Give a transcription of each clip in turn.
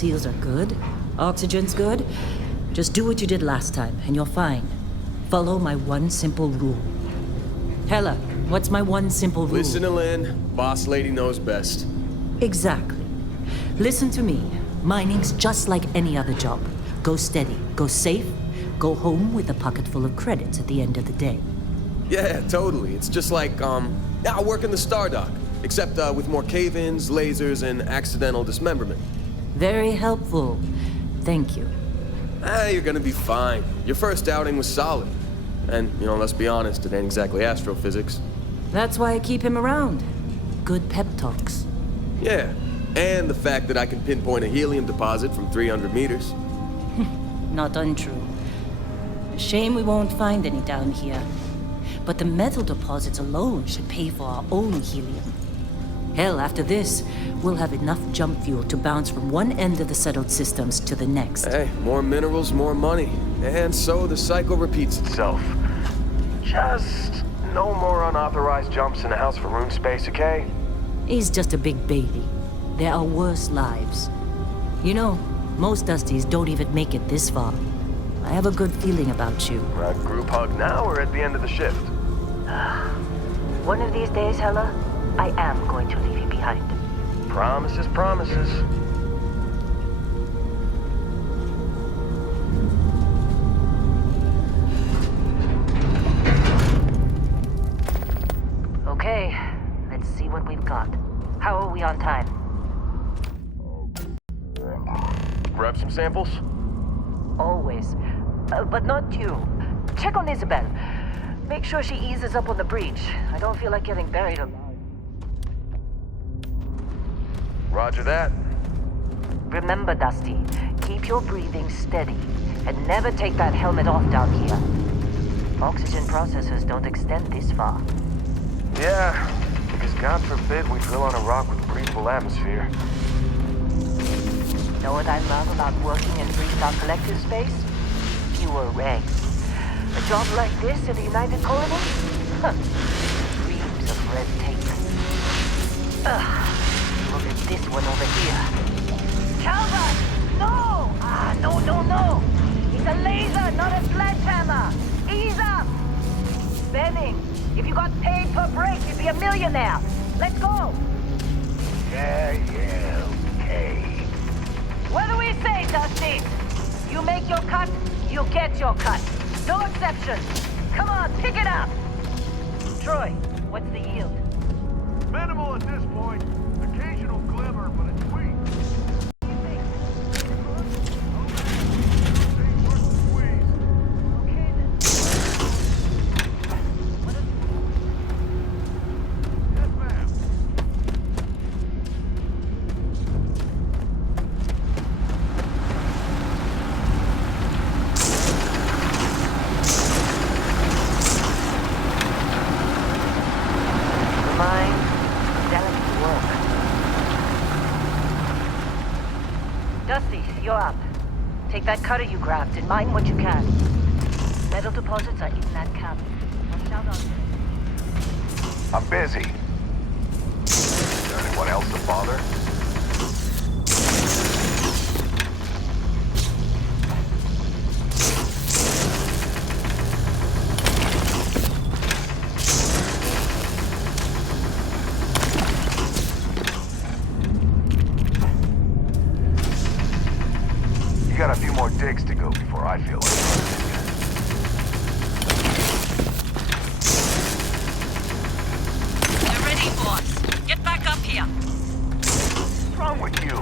seals are good, oxygen's good. Just do what you did last time, and you're fine. Follow my one simple rule. Hella, what's my one simple rule? Listen to Lynn. Boss lady knows best. Exactly. Listen to me. Mining's just like any other job. Go steady, go safe, go home with a pocket full of credits at the end of the day. Yeah, totally. It's just like, I work in the Stardock. Except with more cave-ins, lasers, and accidental dismemberment. Very helpful. Thank you. You're gonna be fine. Your first outing was solid. And, let's be honest, it ain't exactly astrophysics. That's why I keep him around. Good pep talks. Yeah, and the fact that I can pinpoint a helium deposit from 300 meters. Not untrue. Shame we won't find any down here. But the metal deposits alone should pay for our own helium. Hell, after this, we'll have enough jump fuel to bounce from one end of the settled systems to the next. Hey, more minerals, more money. And so the cycle repeats itself. Just no more unauthorized jumps in the house for room space, okay? He's just a big baby. There are worse lives. Most Dusties don't even make it this far. I have a good feeling about you. Group hug now or at the end of the shift? One of these days, Hella, I am going to leave you behind. Promises, promises. Okay, let's see what we've got. How are we on time? Grab some samples? Always. But not you. Check on Isabel. Make sure she eases up on the breach. I don't feel like getting buried alive. Roger that. Remember, Dusty, keep your breathing steady and never take that helmet off down here. Oxygen processors don't extend this far. Yeah, because God forbid we drill on a rock with a breathable atmosphere. Know what I love about working in freestyle collective space? Fewer regs. A job like this in the United Colonies? Huh. Dreams of red tape. Look at this one over here. Calvert! No! No! It's a laser, not a sledgehammer! Ease up! Benning, if you got paid per break, you'd be a millionaire. Let's go! Yeah, okay. What do we say, Dusty? You make your cut, you get your cut. No exceptions. Come on, pick it up. Troy, what's the yield? Minimal at this point. Occasional glimmer, but it's weak. Okay then. Yes, ma'am. Dusty, you're up. Take that cutter you grabbed and mine what you can. Metal deposits are in that cabin. Watch out on I'm busy. Is there anyone else to bother? You got a few more digs to go before I feel like They're ready, boss. Get back up here. What's wrong with you?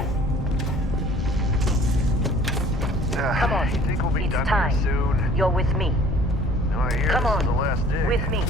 Come on. You think we'll be It's done time. here soon? You're with me. No, I hear Come this on. is the last dig. With me.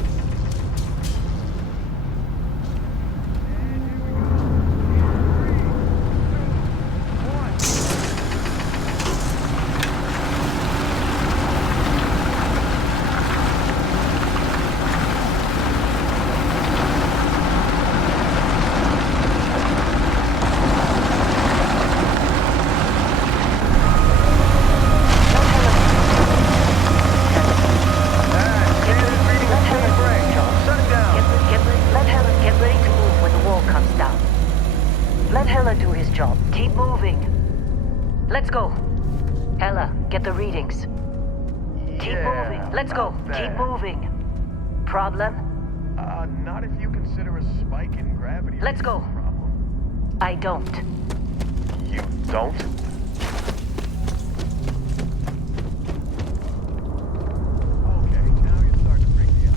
Let's go. Ella, get the readings. Keep moving. Let's go. Keep moving. Problem? Not if you consider a spike in gravity. Let's go. a problem. I don't. You don't? Okay, now you're starting to freak me out.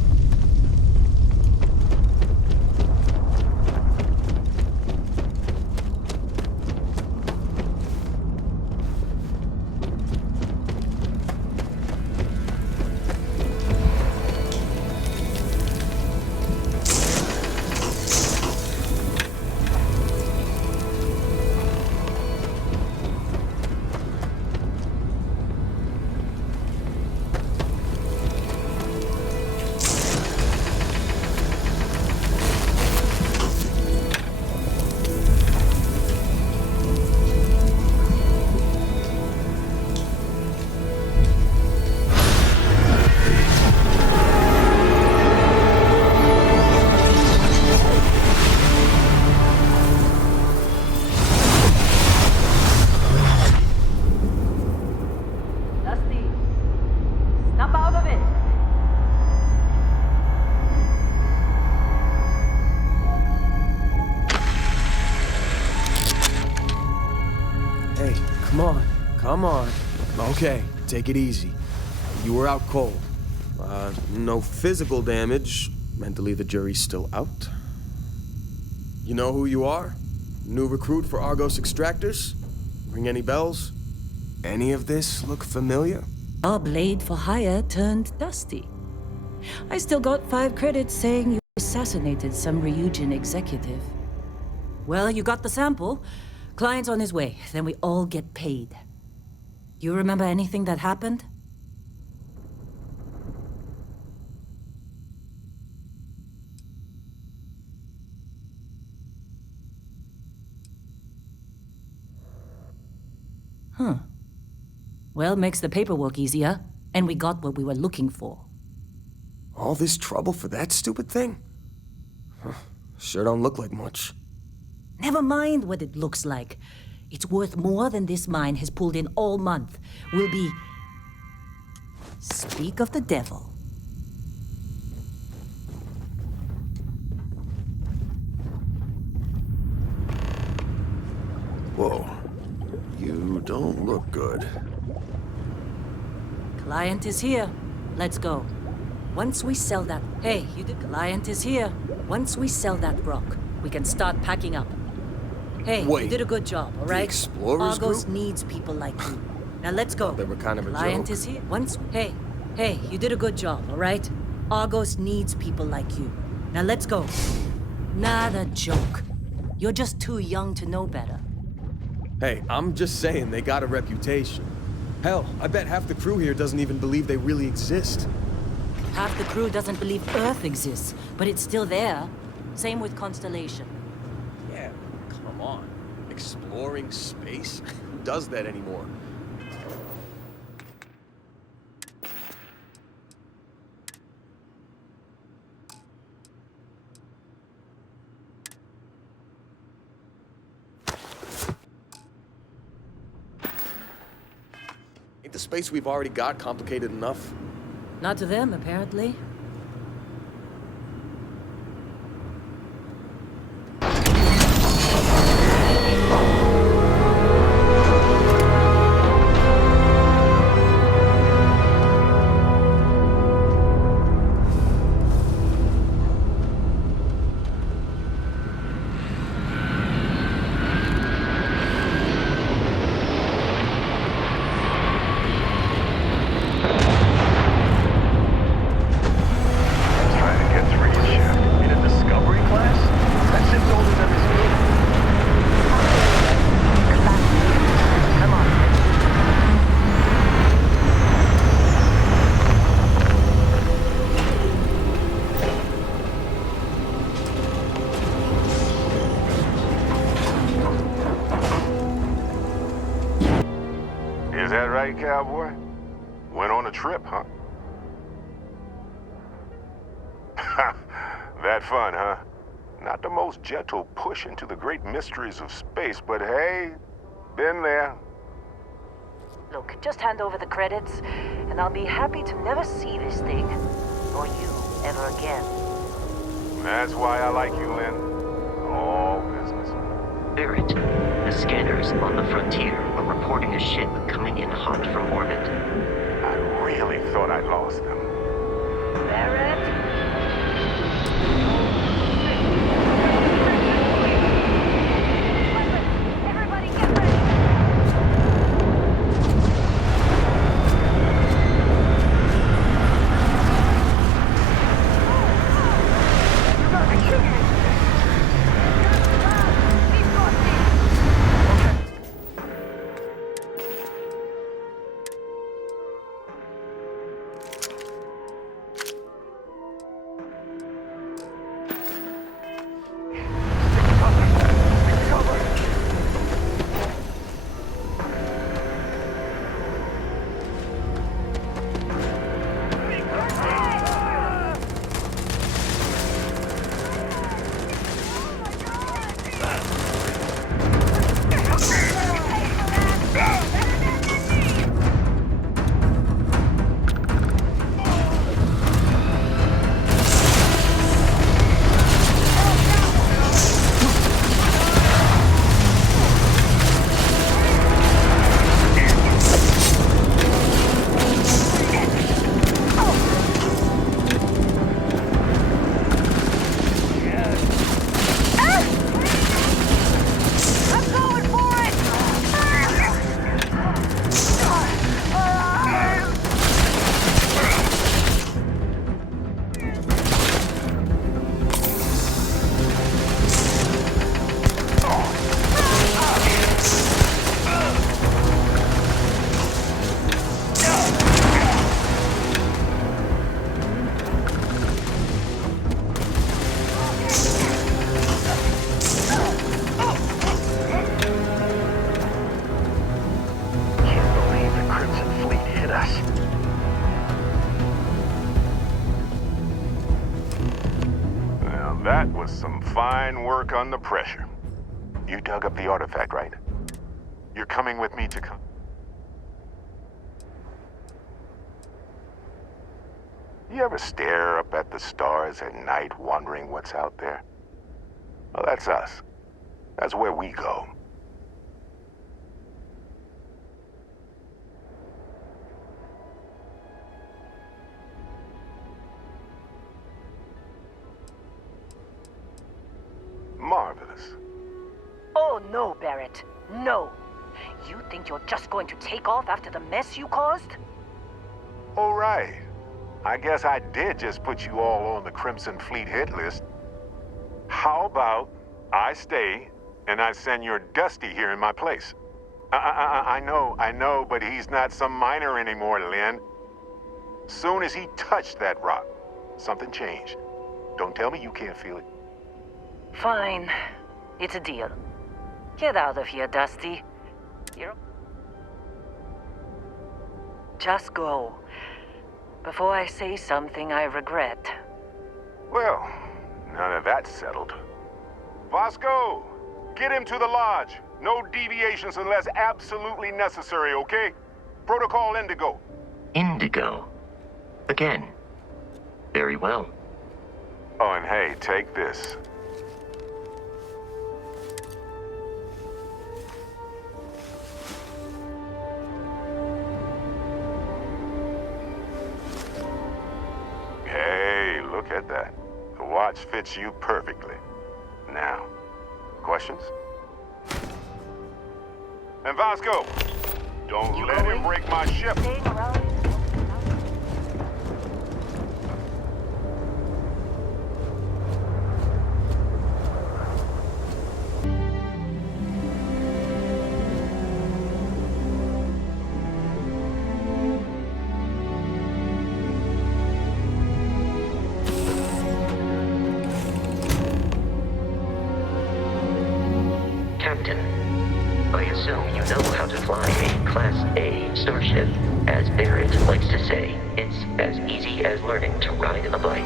Dusty, snap out of it. Hey, come on. Come on. Okay, take it easy. You were out cold. No physical damage. Mentally, the jury's still out. You know who you are? New recruit for Argus Extractors? Ring any bells? Any of this look familiar? Our blade for hire turned dusty. I still got 5 credits saying you assassinated some Ryujin executive. Well, you got the sample. Client's on his way, then we all get paid. You remember anything that happened? Huh. Well, makes the paperwork easier, and we got what we were looking for. All this trouble for that stupid thing? Huh, sure don't look like much. Never mind what it looks like. It's worth more than this mine has pulled in all month. We'll be... Speak of the devil. Whoa. You don't look good. Client is here. Let's go. Once we sell that... Hey, you did... Client is here. Once we sell that rock, we can start packing up. Hey, Wait, you did a good job, all right? Explorers Argos group? needs people like you. Now let's go. They were kind of a Client joke. is here. Once... Hey, you did a good job, all right? Argos needs people like you. Now let's go. Not a joke. You're just too young to know better. Hey, I'm just saying they got a reputation. Hell, I bet half the crew here doesn't even believe they really exist. Half the crew doesn't believe Earth exists, but it's still there. Same with Constellation. Yeah, come on. Exploring space? Who does that anymore? Ain't the space we've already got complicated enough? Not to them, apparently. Cowboy? Went on a trip, huh? That fun, huh? Not the most gentle push into the great mysteries of space, but hey, been there. Look, just hand over the credits, and I'll be happy to never see this thing, or you, ever again. That's why I like you, Lynn. All business. Barrett, the scanners on the frontier are reporting a ship coming in hot from orbit. I really thought I lost them. Barrett? Everybody get ready! You gotta be kidding me! That was some fine work under pressure. You dug up the artifact, right? You're coming with me to You ever stare up at the stars at night wondering what's out there? Well, that's us. That's where we go. Marvelous. Oh, no, Barrett. No. You think you're just going to take off after the mess you caused? All right. I guess I did just put you all on the Crimson Fleet hit list. How about I stay and I send your Dusty here in my place? I know, but he's not some miner anymore, Lynn. Soon as he touched that rock, something changed. Don't tell me you can't feel it. Fine. It's a deal. Get out of here, Dusty. You're... Just go. Before I say something I regret. Well, none of that's settled. Vasco, get him to the lodge. No deviations unless absolutely necessary, okay? Protocol Indigo. Indigo? Again. Very well. Oh, and hey, take this. Hey, look at that. The watch fits you perfectly. Now, questions? And Vasco, don't let him break my ship. Staying around. Captain, I assume you know how to fly a Class A starship. As Barrett likes to say, it's as easy as learning to ride a bike.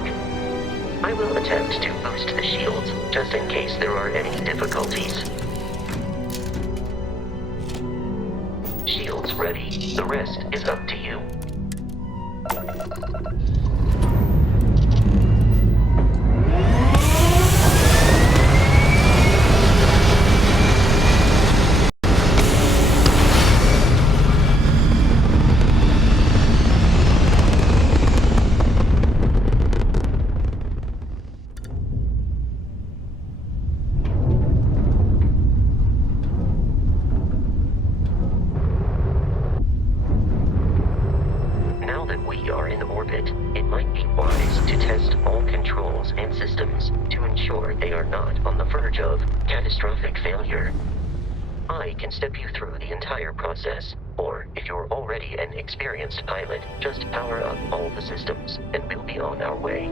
I will attempt to boost the shields, just in case there are any difficulties. Shields ready. The rest is up to you. Or, if you're already an experienced pilot, just power up all the systems, and we'll be on our way.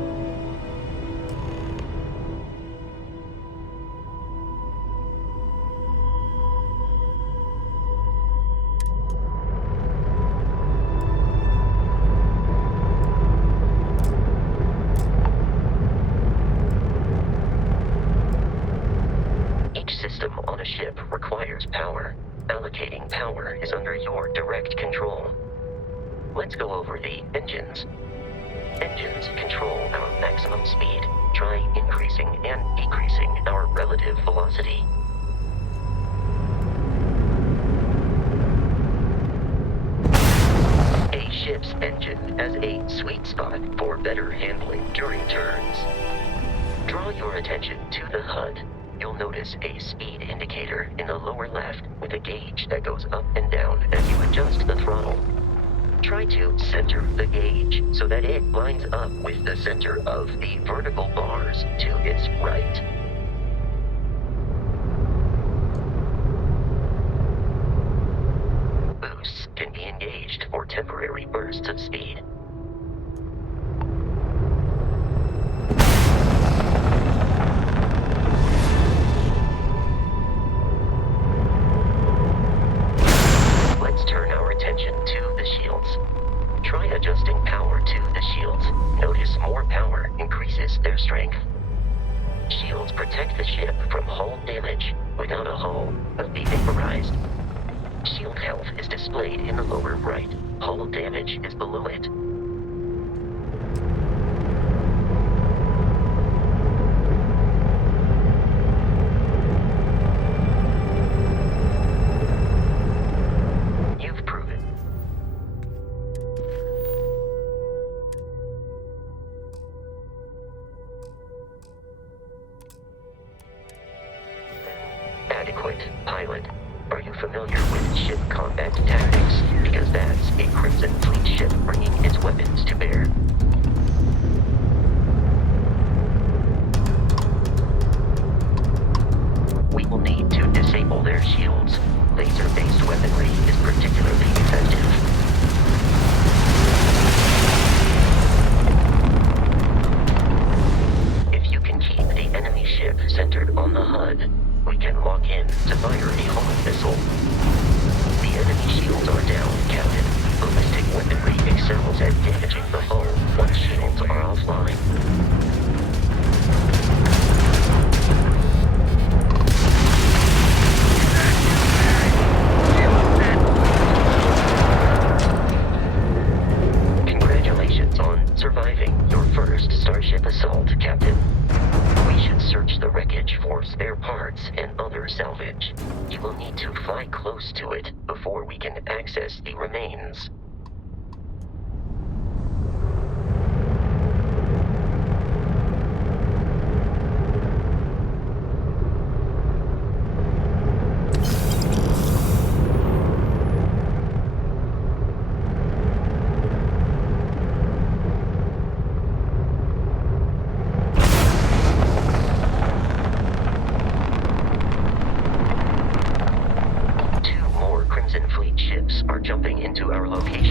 Each system on a ship requires power. Allocating power is under your direct control. Let's go over the engines. Engines control our maximum speed. Try increasing and decreasing our relative velocity. A ship's engine has a sweet spot for better handling during turns. Draw your attention to the HUD. You'll notice a speed indicator in the lower left with a gauge that goes up and down as you adjust the throttle. Try to center the gauge so that it lines up with the center of the vertical bars to its right. Boosts can be engaged for temporary bursts of speed. Protect the ship from hull damage. Without a hull, it'll be vaporized. Shield health is displayed in the lower right. Hull damage is below it. You've proven. Adequate pilot. Are you familiar with ship combat tactics? Because that's a Crimson Fleet ship bringing its weapons to bear. We will need to disable their shields. Laser-based weaponry is particularly effective. If you can keep the enemy ship centered on the HUD, we can lock in to fire a homing missile. The enemy shields are down, Captain. Ballistic weaponry excels at damaging the hull once shields are offline. Congratulations on surviving your first Starship assault, Captain. We should search the wreckage for spare parts and other salvage. You will need to fly close to it before we can access the remains. Are jumping into our location.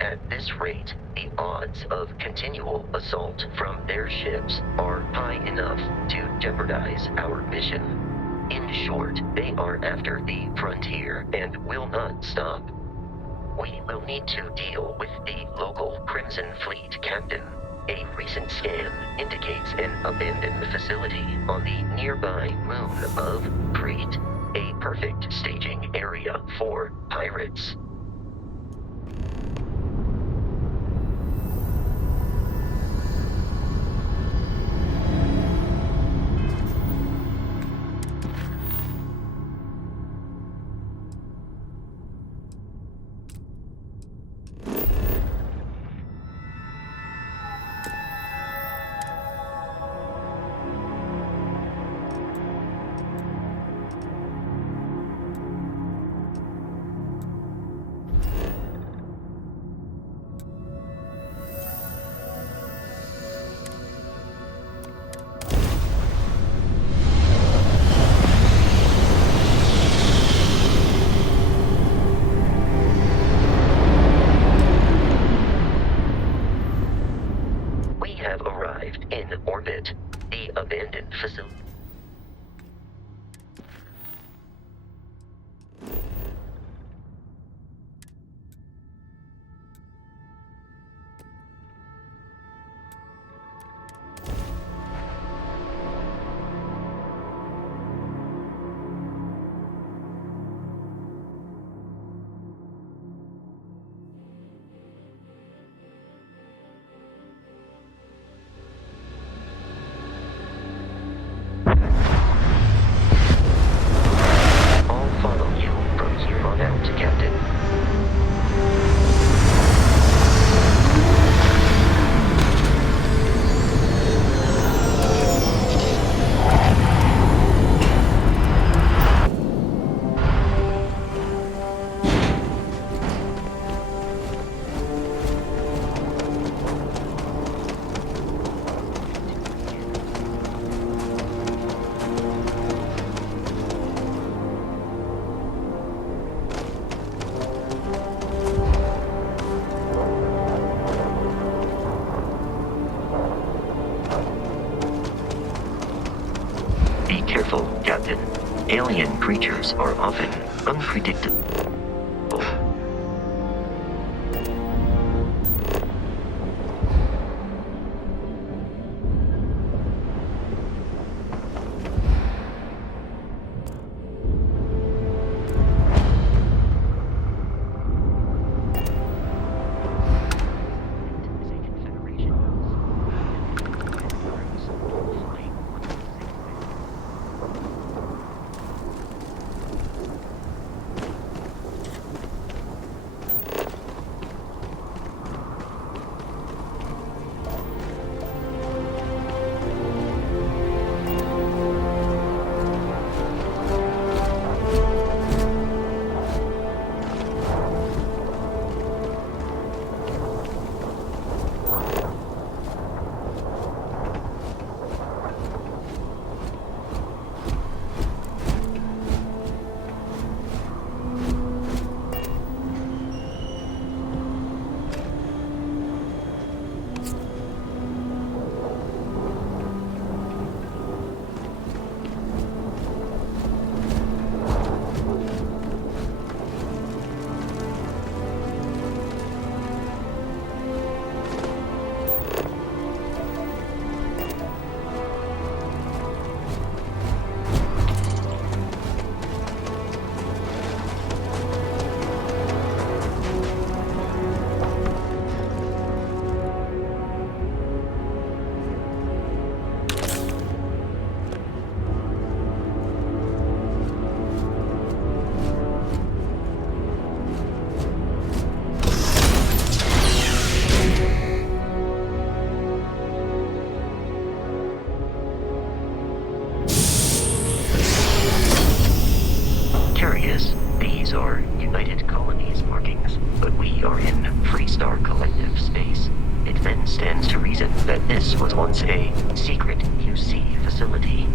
At this rate, the odds of continual assault from their ships are high enough to jeopardize our mission. In short, they are after the frontier and will not stop. We will need to deal with the local Crimson Fleet captain. A recent scan indicates an abandoned facility on the nearby moon of Crete, a perfect staging area for pirates. Alien creatures are often unpredictable. Once a secret UC facility.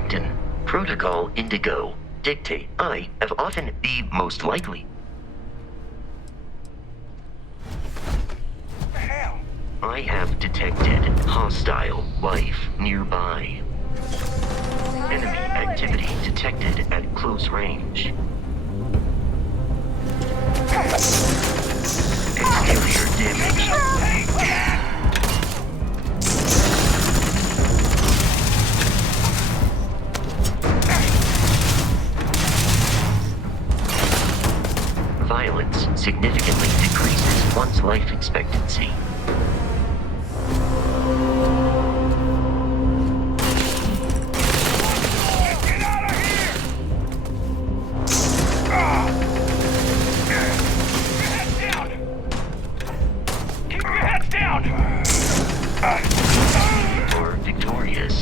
Captain, Protocol Indigo. Dictate I have often the most likely. What the hell? I have detected hostile life nearby. Enemy activity detected at close range. Exterior damage. Violence significantly decreases one's life expectancy. Get out of here! Keep your heads down! You are victorious.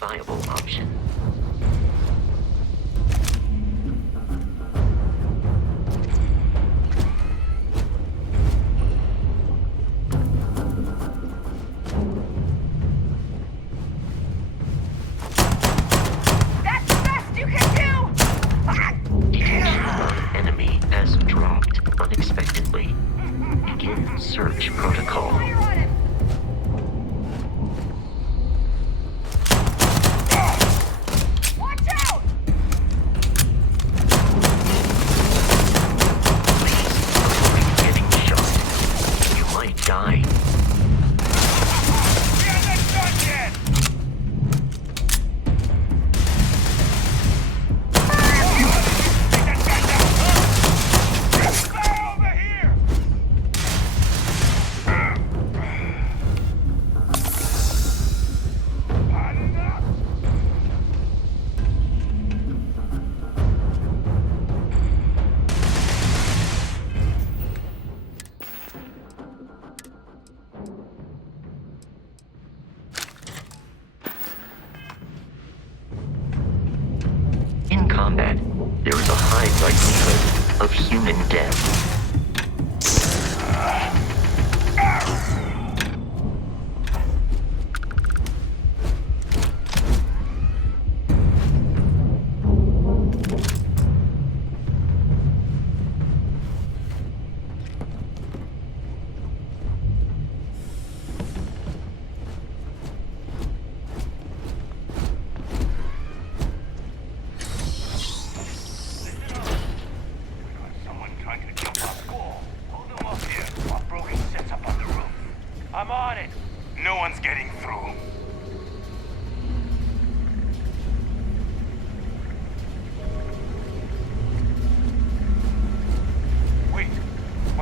Viable option. That's the best you can do! Detection of enemy has dropped unexpectedly. Begin search protocol. Fire on him! Watch out! Please avoid getting shot. You might die. We haven't done yet! Fire over here! Pardon up! In combat, there is a high likelihood of human death.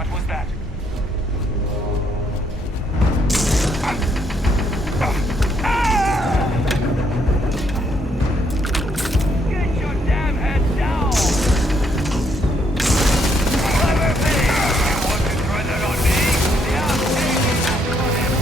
What was that? Get your damn head down! Clever me! You want to try that on me? Yeah, take it on him!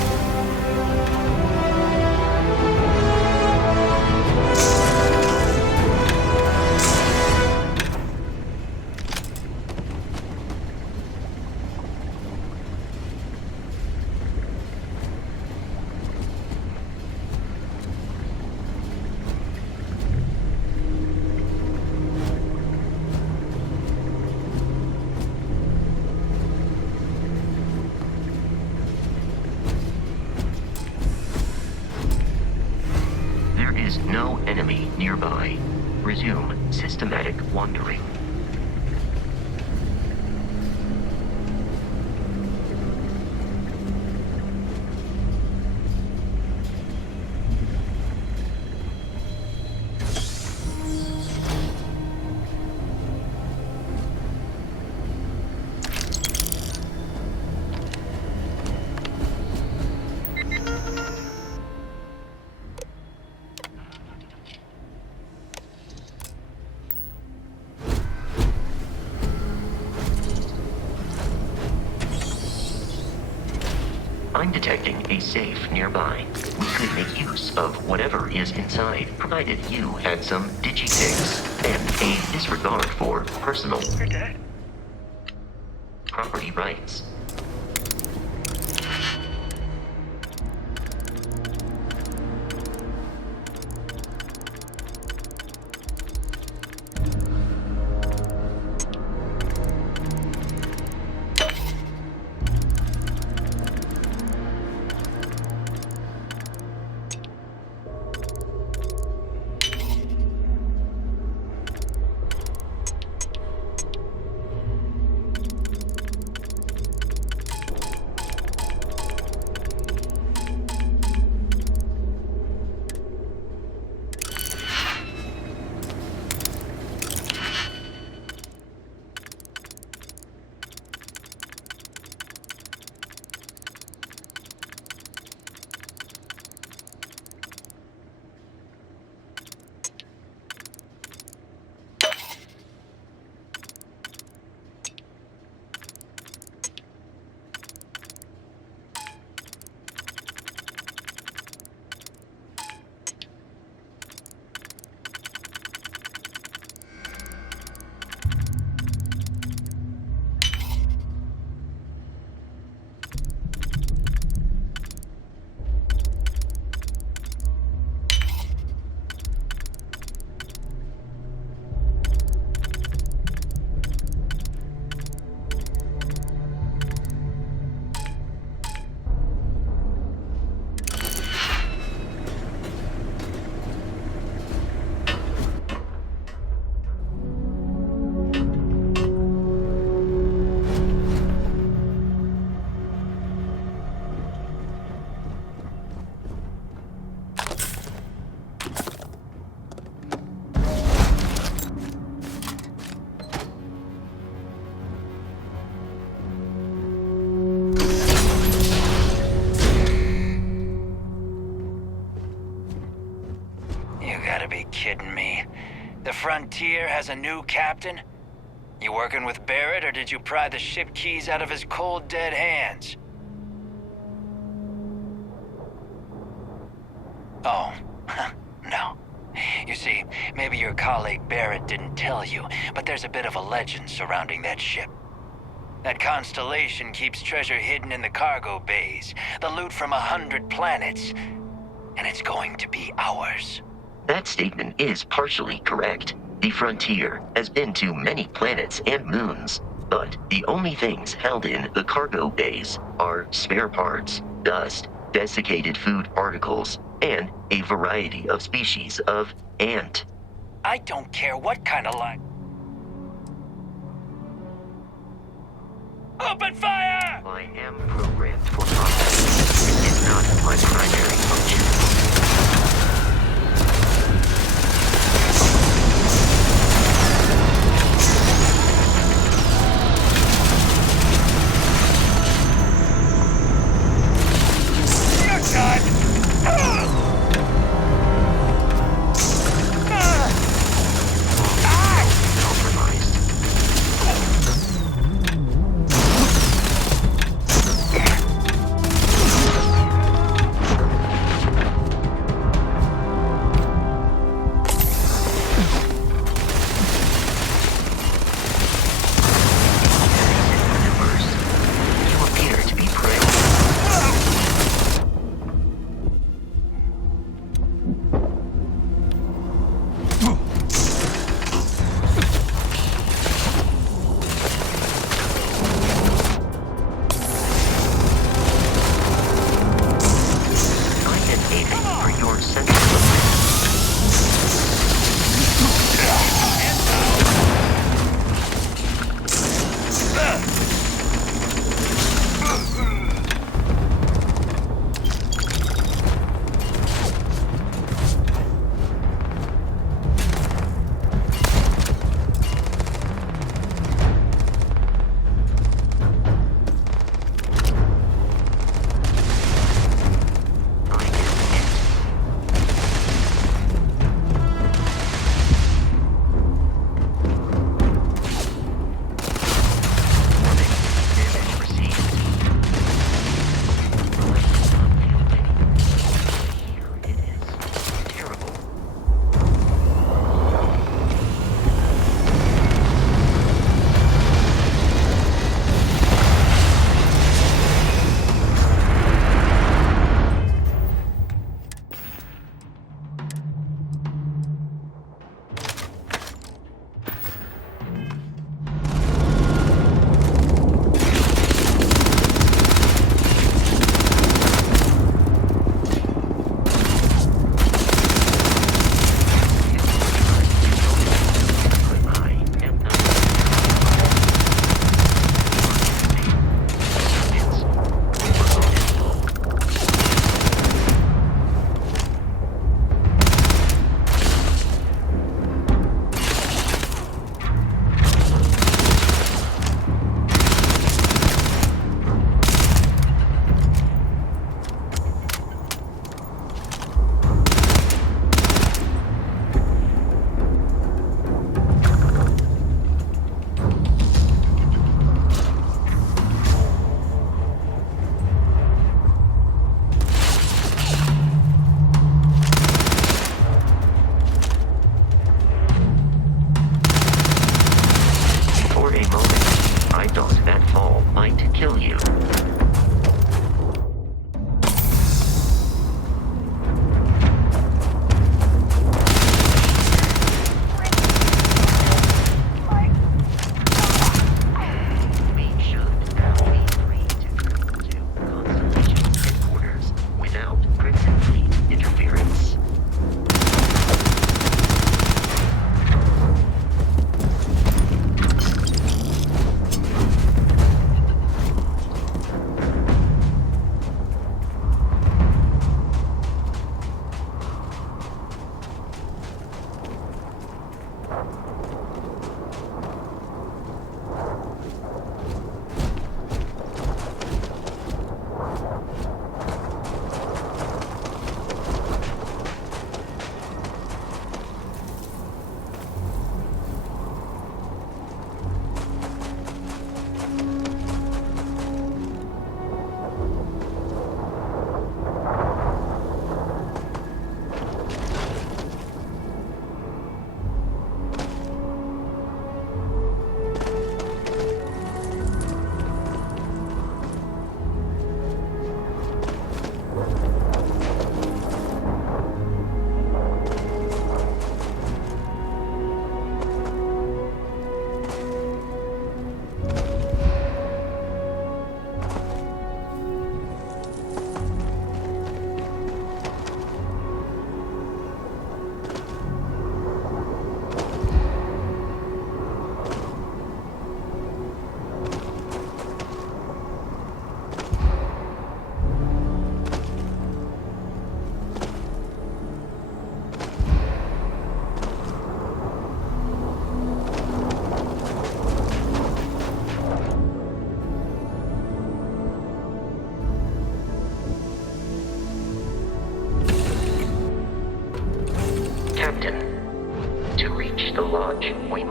There is no enemy nearby. Resume systematic wandering. I'm detecting a safe nearby. We could make use of whatever is inside, provided you had some digitics and a disregard for personal property rights. Kidding me? The Frontier has a new captain? You working with Barrett, or did you pry the ship keys out of his cold, dead hands? Oh, no. You see, maybe your colleague Barrett didn't tell you, but there's a bit of a legend surrounding that ship. That constellation keeps treasure hidden in the cargo bays, the loot from 100 planets, and it's going to be ours. That statement is partially correct. The Frontier has been to many planets and moons, but the only things held in the cargo bays are spare parts, dust, desiccated food particles, and a variety of species of ant. I don't care what kind of lie. Open fire! I am programmed for combat. It is not my primary function.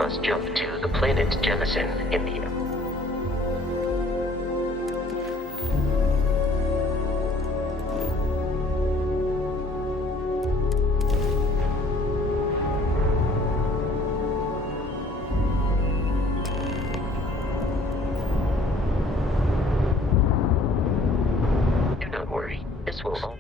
must jump to the planet Jemison in the... Do not worry, this will all...